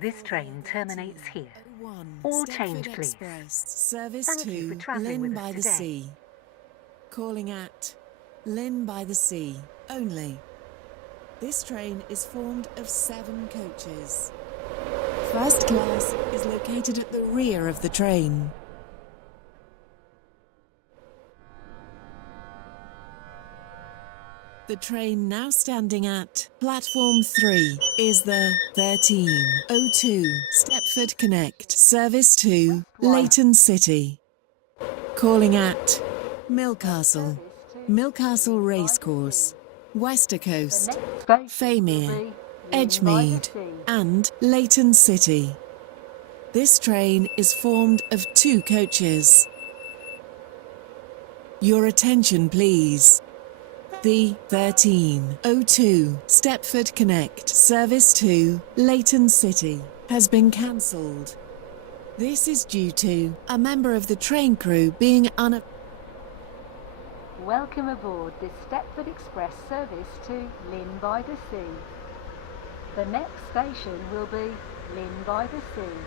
This train terminates here. llyn, All Stepford change, please. Express, service Thank you for to travelling with Llyn us by the today. Sea. Calling at Llyn by the Sea only. This train is formed of 7 coaches. First class is located at the rear of the train. The train now standing at platform 3 is the 1302 Stepford Connect service to Leighton City. Calling at Milcastle, Milcastle Racecourse, Westercoast, Famere, Edgemead and Leighton City. This train is formed of 2 coaches. Your attention please. The 1302 Stepford Connect service to Leighton City has been cancelled. This is due to a member of the train crew being Welcome aboard this Stepford Express service to Llyn by the Sea. The next station will be Llyn by the Sea.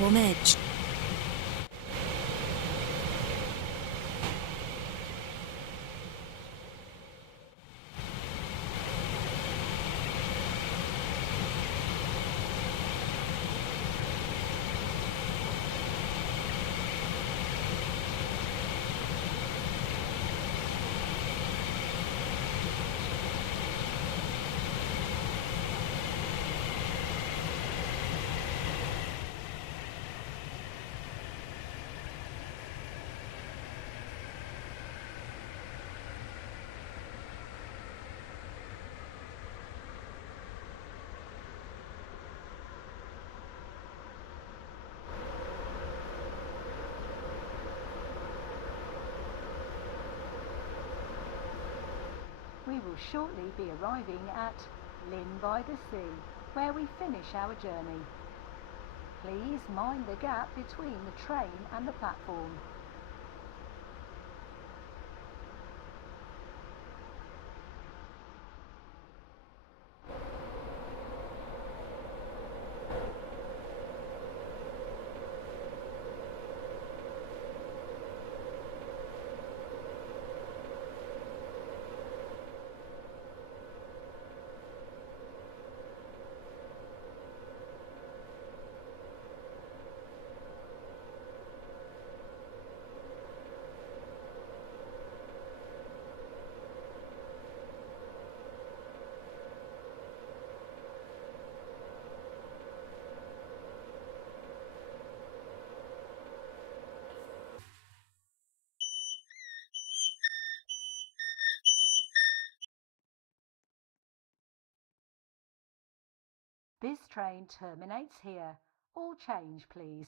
platform edge. We will shortly be arriving at Llyn by the Sea, where we finish our journey. Please mind the gap between the train and the platform. This train terminates here. All change, please.